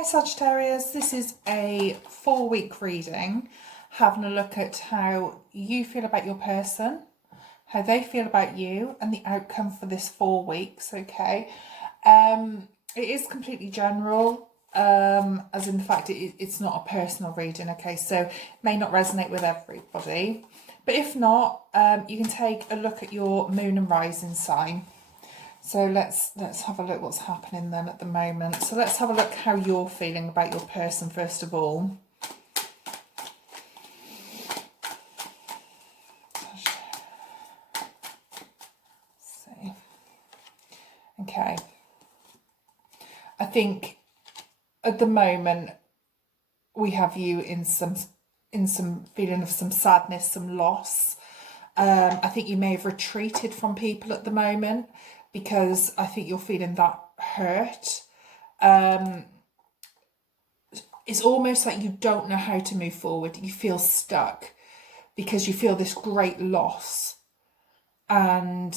Hi Sagittarius, this is a 4-week reading, having a look at how you feel about your person, how they feel about you, and the outcome for this 4 weeks, okay? It is completely general, as in the fact it's not a personal reading, okay? So it may not resonate with everybody, but if not, you can take a look at your moon and rising sign. So let's have a look what's happening then at the moment. So let's have a look how you're feeling about your person first of all. Let's see. Okay. I think at the moment we have you in some feeling of some sadness, some loss. I think you may have retreated from people at the moment, because I think you're feeling that hurt. It's almost like you don't know how to move forward. You feel stuck because you feel this great loss and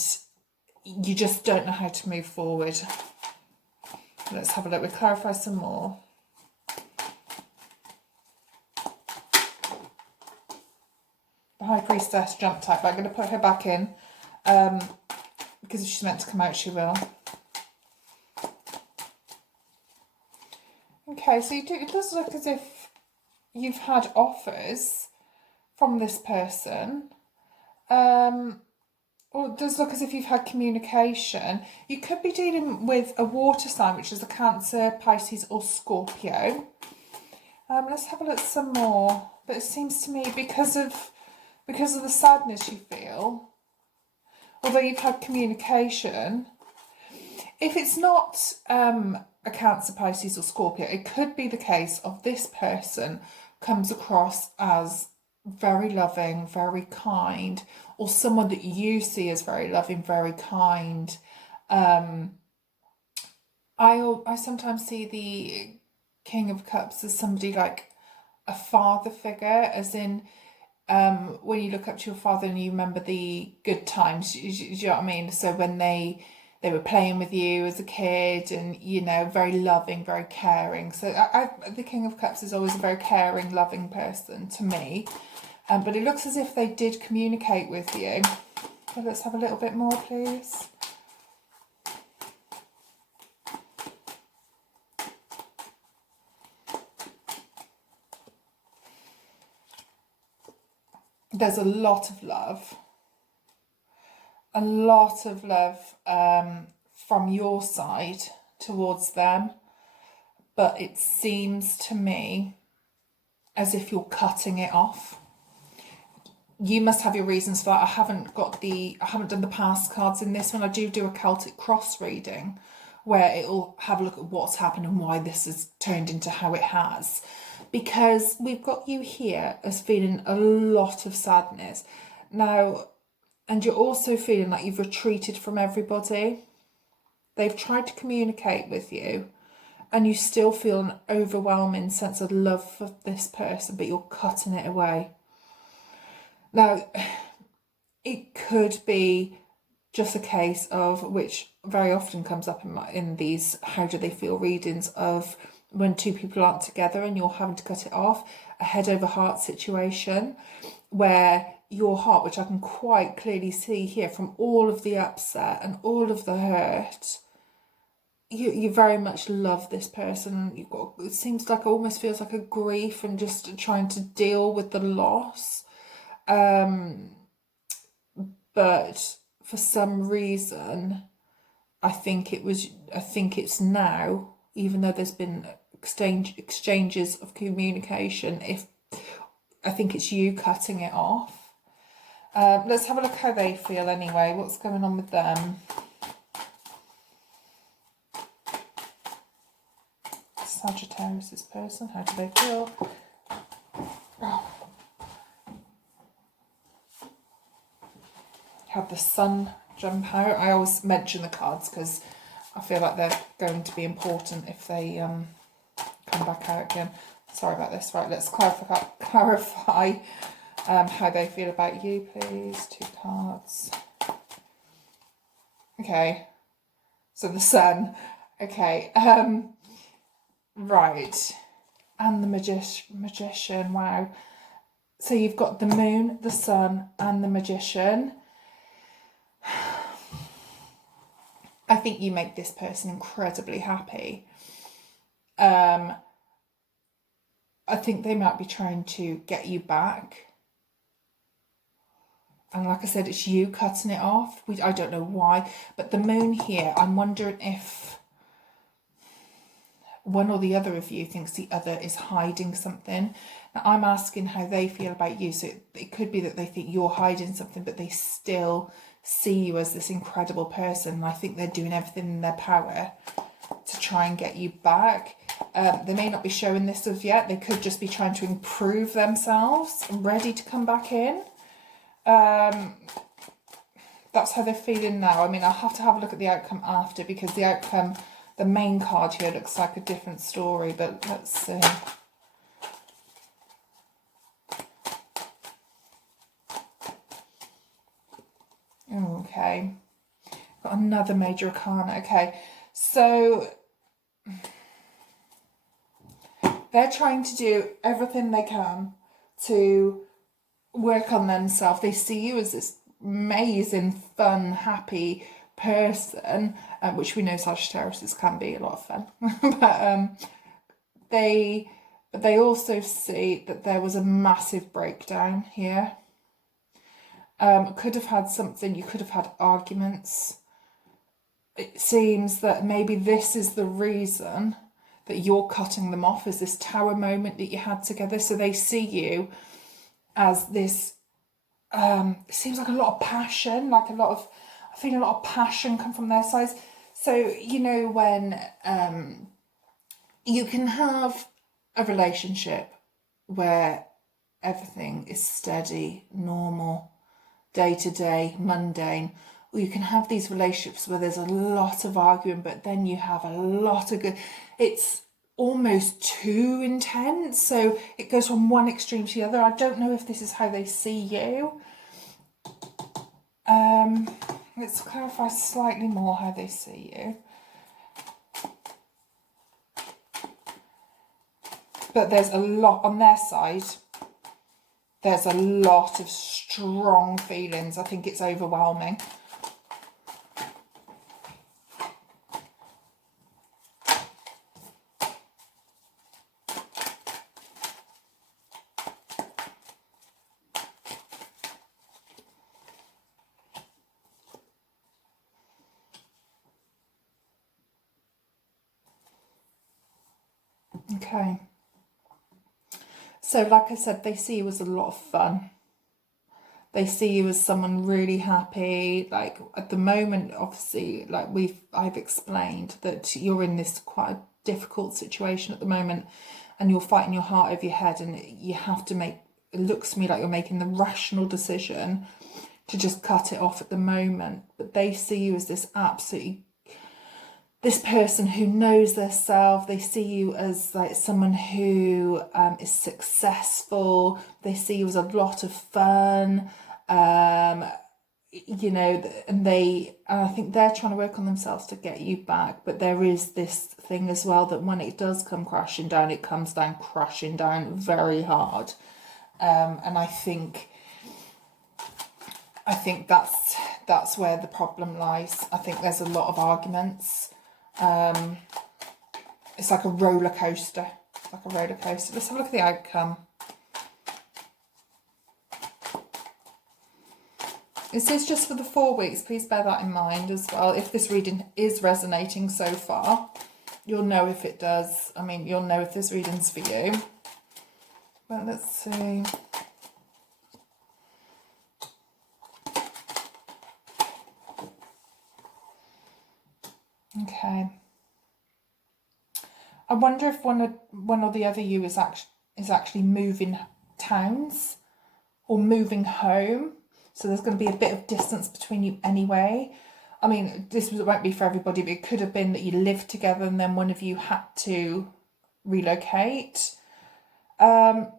you just don't know how to move forward. Let's have a look. We'll clarify some more. The High Priestess jumped out, but I'm going to put her back in. Because if she's meant to come out, she will. Okay, so it does look as if you've had offers from this person. Or it does look as if you've had communication. You could be dealing with a water sign, which is a Cancer, Pisces or Scorpio. Let's have a look some more. But it seems to me because of the sadness you feel, although you've had communication, if it's not a Cancer, Pisces or Scorpio, it could be the case of this person comes across as very loving, very kind, or someone that you see as very loving, very kind. I sometimes see the King of Cups as somebody like a father figure, as in when you look up to your father and you remember the good times, do you know what I mean? So when they were playing with you as a kid, and you know, very loving, very caring. So the King of Cups is always a very caring, loving person to me. But it looks as if they did communicate with you. So let's have a little bit more, please. There's a lot of love. A lot of love from your side towards them. But it seems to me as if you're cutting it off. You must have your reasons for that. I haven't done the past cards in this one. I do a Celtic cross reading where it'll have a look at what's happened and why this has turned into how it has. Because we've got you here as feeling a lot of sadness. Now, and you're also feeling like you've retreated from everybody. They've tried to communicate with you and you still feel an overwhelming sense of love for this person, but you're cutting it away. Now, it could be just a case of, which very often comes up in these how do they feel readings, of when two people aren't together and you're having to cut it off, a head over heart situation where your heart, which I can quite clearly see here from all of the upset and all of the hurt, you very much love this person. It seems like, almost feels like a grief and just trying to deal with the loss. But for some reason, I think it's now, even though there's been exchanges of communication, I think it's you cutting it off. Let's have a look how they feel anyway. What's going on with them? Sagittarius, this person, how do they feel? Have the Sun jump out. I always mention the cards because I feel like they're going to be important if they come back out again. Sorry about this. Right, let's clarify how they feel about you, please. 2 cards. Okay, so the Sun. Okay, Right. And the magician, wow. So you've got the moon, the sun, and the magician. I think you make this person incredibly happy. I think they might be trying to get you back. And like I said, it's you cutting it off. I don't know why. But the moon here, I'm wondering if one or the other of you thinks the other is hiding something. Now, I'm asking how they feel about you. So it could be that they think you're hiding something, but they still see you as this incredible person. And I think they're doing everything in their power to try and get you back. They may not be showing this as yet. They could just be trying to improve themselves, ready to come back in. That's how they're feeling now. I mean, I'll have to have a look at the outcome after, because the outcome, the main card here looks like a different story, but let's see. Okay. Got another major arcana. Okay. So they're trying to do everything they can to work on themselves. They see you as this amazing, fun, happy person, which we know Sagittarius can be a lot of fun. But they also see that there was a massive breakdown here. Could have had something, you could have had arguments. It seems that maybe this is the reason that you're cutting them off, as this tower moment that you had together. So they see you as this, it seems like a lot of passion, like I feel a lot of passion come from their side. So, you know, when you can have a relationship where everything is steady, normal, day-to-day, mundane, or you can have these relationships where there's a lot of arguing, but then you have a lot of good. It's almost too intense, so it goes from one extreme to the other. I don't know if this is how they see you. Let's clarify slightly more how they see you. But there's a lot on their side. There's a lot of strong feelings. I think it's overwhelming. Okay. So like I said, they see you as a lot of fun. They see you as someone really happy. Like at the moment, obviously, like I've explained that you're in this quite a difficult situation at the moment, and you're fighting your heart over your head, and you have to make, it looks to me like you're making the rational decision to just cut it off at the moment. But they see you as this person who knows their self. They see you as like someone who is successful. They see you as a lot of fun, you know, and I think they're trying to work on themselves to get you back. But there is this thing as well that when it does come crashing down, it comes down crashing down very hard. And I think that's where the problem lies. I think there's a lot of arguments. It's like a roller coaster. Let's have a look at the outcome. This is just for the 4 weeks. Please bear that in mind as well. If this reading is resonating so far, you'll know if it does. I mean, you'll know if this reading's for you. But let's see. Okay. I wonder if one or the other you is actually moving towns or moving home. So there's going to be a bit of distance between you anyway. I mean, this won't be for everybody, but it could have been that you lived together and then one of you had to relocate. If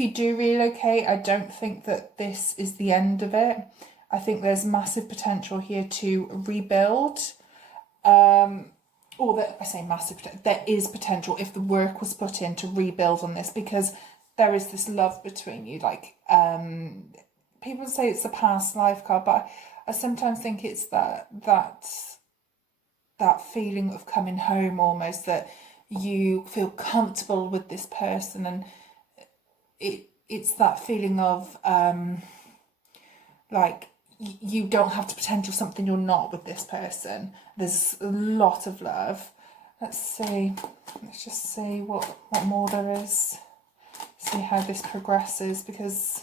you do relocate, I don't think that this is the end of it. I think there's massive potential here to rebuild. or that I say massive, there is potential if the work was put in to rebuild on this, because there is this love between you. Like, people say it's the past life card, but I sometimes think it's that feeling of coming home, almost, that you feel comfortable with this person, and it's that feeling of like you don't have to pretend you're something you're not with this person. There's a lot of love. Let's just see what more there is. See how this progresses, because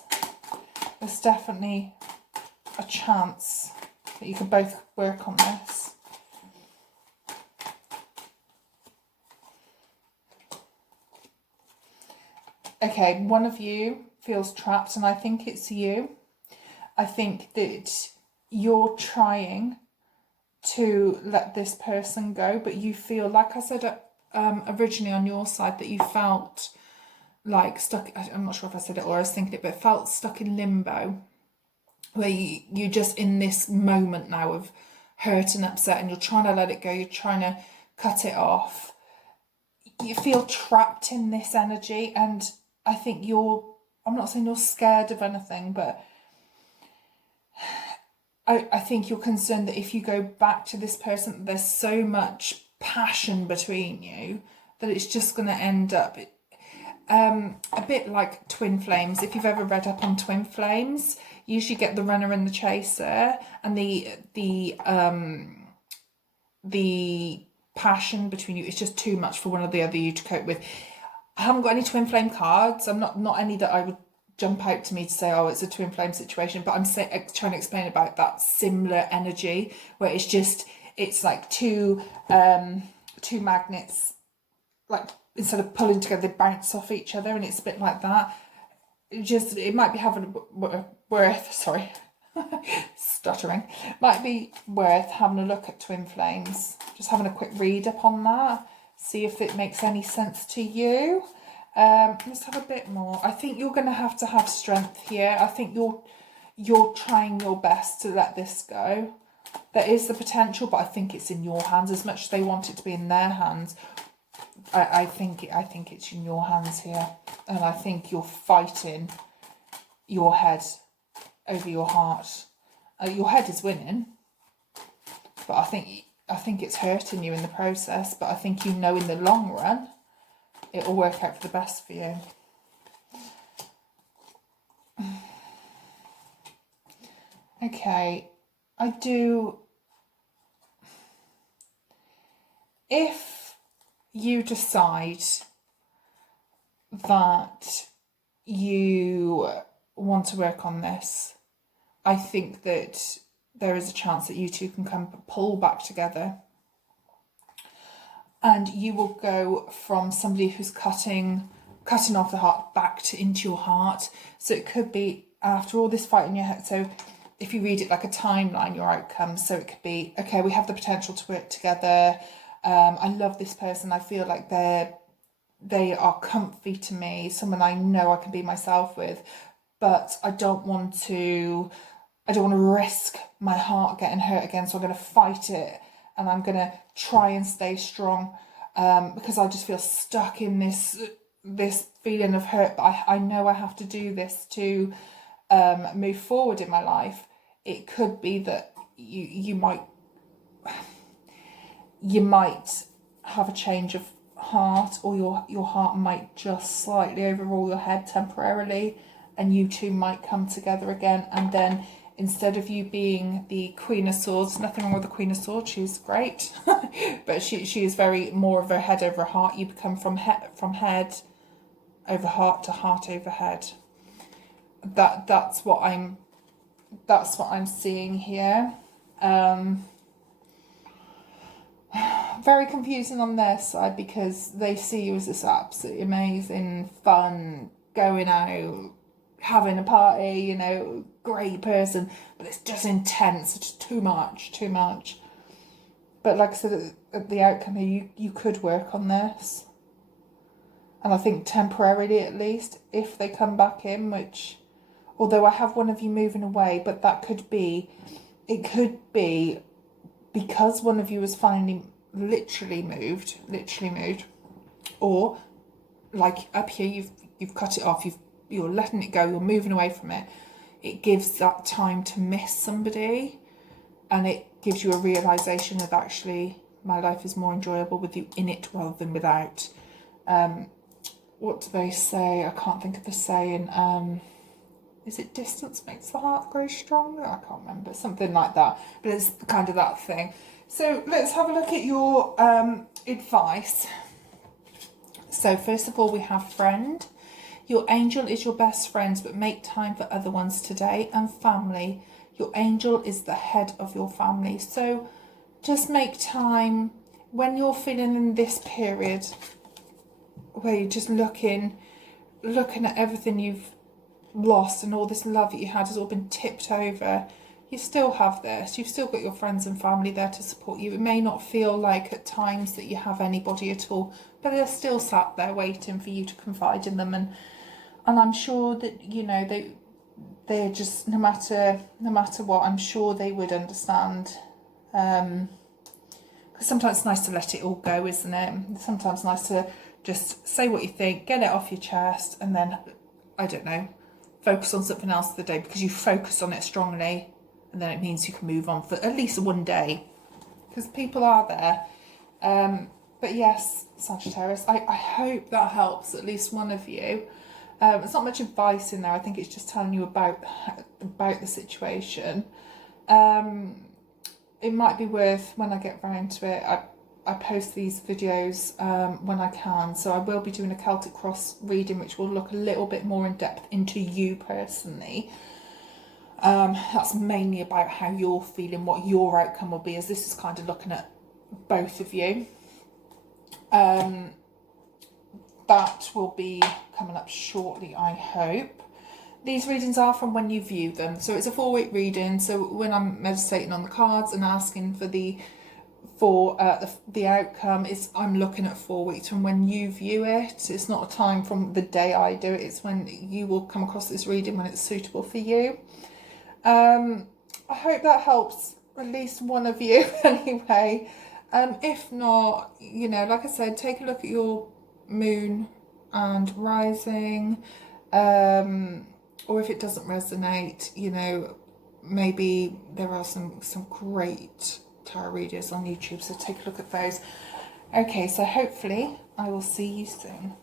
there's definitely a chance that you could both work on this. Okay, one of you feels trapped, and I think it's you. I think that you're trying to let this person go, but you feel, like I said originally on your side, that you felt like stuck. I'm not sure if I said it or I was thinking it, but felt stuck in limbo, where you're just in this moment now of hurt and upset, and you're trying to let it go, you're trying to cut it off. You feel trapped in this energy, and I think I'm not saying you're scared of anything, but I think you're concerned that if you go back to this person, there's so much passion between you that it's just going to end up a bit like twin flames. If you've ever read up on twin flames, you usually get the runner and the chaser, and the passion between you is just too much for one or the other you to cope with. I haven't got any twin flame cards. I'm not any that I would jump out to me to say, oh, it's a twin flame situation, but I'm trying to explain about that similar energy where it's like two magnets, like instead of pulling together, they bounce off each other, and it's a bit like that. It might be having stuttering. Might be worth having a look at twin flames, just having a quick read up on that, see if it makes any sense to you. Let's have a bit more. I think you're going to have strength here. I think you're trying your best to let this go. There is the potential, but I think it's in your hands. As much as they want it to be in their hands, I think it's in your hands here, and I think you're fighting your head over your heart. Your head is winning, but I think it's hurting you in the process. But I think in the long run, it will work out for the best for you. Okay, if you decide that you want to work on this, I think that there is a chance that you two can pull back together, and you will go from somebody who's cutting off the heart back into your heart. So it could be after all this fight in your head. So if you read it like a timeline, your outcome. So it could be, okay, we have the potential to work together. I love this person. I feel like they are comfy to me, someone I know I can be myself with, but I don't want to risk my heart getting hurt again. So I'm going to fight it, and I'm going to try and stay strong, because I just feel stuck in this feeling of hurt. But I know I have to do this to move forward in my life. It could be that you might have a change of heart, or your heart might just slightly overrule your head temporarily, and you two might come together again. And then instead of you being the Queen of Swords, nothing wrong with the Queen of Swords, she's great, but she is very more of a head over heart. You become from head over heart to heart over head. That's what I'm seeing here. Very confusing on their side, because they see you as this absolutely amazing, fun, going out, having a party, great person, but it's just intense. It's just too much. But like I said, at the outcome here, you could work on this, and I think temporarily at least, if they come back in, which, although I have one of you moving away, but it could be because one of you is finally literally moved, or like up here, you've cut it off, you're letting it go, you're moving away from it. It gives that time to miss somebody, and it gives you a realization of, actually, my life is more enjoyable with you in it rather than without. What do they say? I can't think of the saying. Is it distance makes the heart grow stronger? I can't remember. Something like that. But it's kind of that thing. So let's have a look at your advice. So first of all, we have friend. Your angel is your best friend, but make time for other ones today. And family. Your angel is the head of your family. So just make time when you're feeling in this period where you're just looking at everything you've lost, and all this love that you had has all been tipped over. You still have this. You've still got your friends and family there to support you. It may not feel like at times that you have anybody at all, but they're still sat there waiting for you to confide in them, and I'm sure that, you know, they're just, no matter what, I'm sure they would understand. Because sometimes it's nice to let it all go, isn't it? Sometimes nice to just say what you think, get it off your chest, and then, I don't know, focus on something else for the day, because you focus on it strongly, and then it means you can move on for at least one day, because people are there. But yes, Sagittarius, I hope that helps at least one of you. It's not much advice in there. I think it's just telling you about the situation. It might be worth, when I get round to it, I post these videos when I can. So I will be doing a Celtic Cross reading, which will look a little bit more in depth into you personally. That's mainly about how you're feeling, what your outcome will be, as this is kind of looking at both of you. That will be coming up shortly, I hope. These readings are from when you view them. So it's a 4-week reading. So when I'm meditating on the cards and asking for the outcome, I'm looking at 4 weeks from when you view it. It's not a time from the day I do it. It's when you will come across this reading, when it's suitable for you. I hope that helps at least one of you anyway. If not, you know, like I said, take a look at your moon and rising. Or if it doesn't resonate, you know, maybe there are some great tarot readers on YouTube, so take a look at those. Okay, so hopefully I will see you soon.